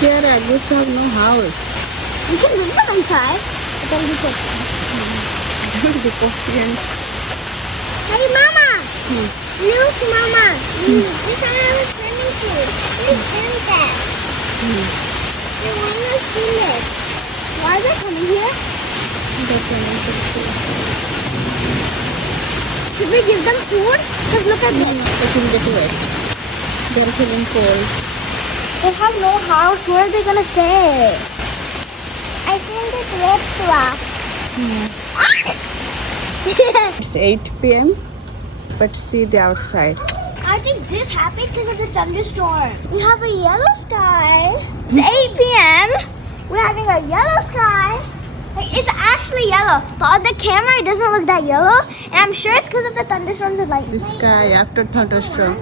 Here, Agus have no house. You can bring them inside. But then we put them. The Korean. Hey, Mama! Look, Mama! This one I was swimming to. Look, in that. I want to see it. Why are they coming here? Should we give them food? Because look at them. They can get wet. They are feeling cold. They have no house. Where are they going to stay? I think it's red swamp. It's 8 p.m. But see the outside. I think this happened because of the thunderstorm. We have a yellow sky. It's 8 p.m. We're having a yellow sky. Like, it's actually yellow, but on the camera it doesn't look that yellow. And I'm sure it's because of the thunderstorms and lightning. The sky after thunderstorm.